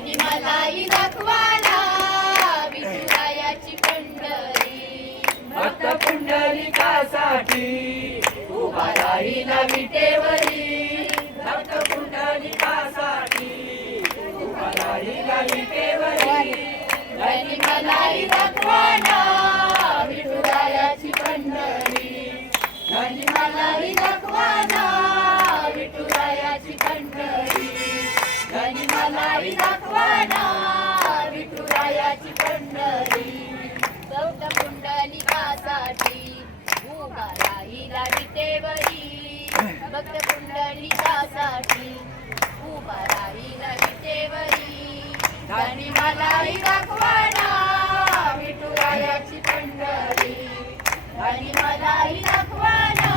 धनी मलाही दाखवाना विठुरायाची पंढरी. भक्त पुंडलिकासाठी उभा राहिला विटेवरी. भक्त पुंडलिकासाठी उभा राहिला विटेवरी. धनी मलाही दाखवाना विठुरायाची पंढरी. धनी मलाही दाखवाना विठुरायाची पंढरी. धनी मलाही दाखवाना विठुरायाची पंढरी. भक्त पुंडलिकासाठी उभा राहिला विटेवरी. भक्त पुंडलिकासाठी उभा राहिला विटेवरी. धनी मलाही दाखवाना विठुरायाची पंढरी. धनी मलाही दाखवाना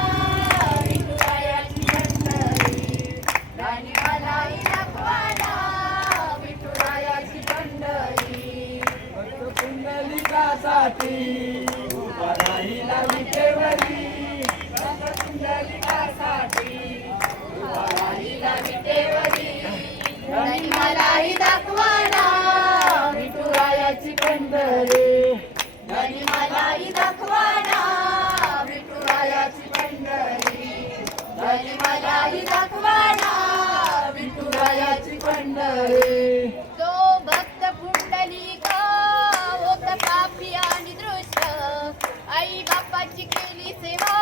विठुरायाची पंढरी. धनी मलाही दाखवाना विठुरायाची पंढरी. भक्त पुंडलिकासाठी उभा राहिला विटेवरी. भक्त पुंडलिकासाठी उभा राहिला विटेवरी. धनी मलाही दाखवाना विठुरायाची पंढरी. धनी मलाही दाखवाना विठुरायाची पंढरी. धनी मलाही दाखवाना विठुरायाची पंढरी. तो भक्त पुंडलिका होता पापी आणि दृष्ट. आई बापाची केली सेवा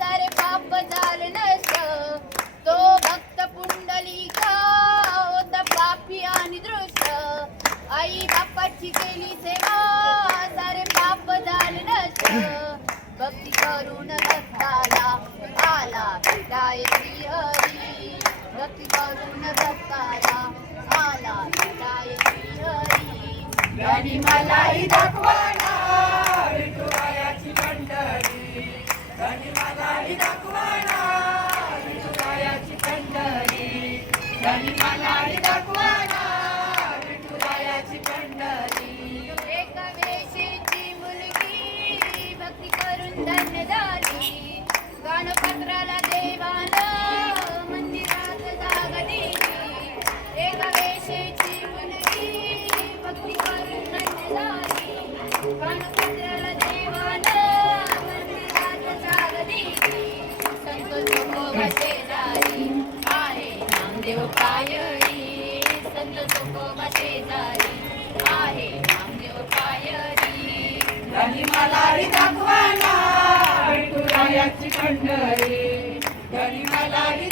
सारे पाप झाले नष्ट. तो भक्त पुंडलिका होता पापी आणि दृष्ट. आई बापाची केली सेवा सारे पाप झाले नष्ट. भक्ती करून भक्ताला आला भेटाय श्री हरी. भक्ती करून भक्ताला आला भेटाय श्री हरी. धनी मलाही दाखवाना विठुरायाची पंढरी. धनी मलाही दाखवाना विठुरायाची पंढरी. धनी मलाही दाखवाना विठुरायाची पंढरी. एका वेशीची मुलगी भक्ती करून धन्य झाली. गणपत्राला देवानं मंदिरात जागा दिली. एका वेशीची मुलगी भक्ती करून धन्य झाली. गणपत्राला देवानं मंदिरात जागा दिली. संत तुकोबा शेजारी आहे नामदेव पायरी. संत तुकोबा शेजारी आहे नामदेव पायरी. धनी मलाही दाखवाना विठुरायाची पंढरी. धनी मलाही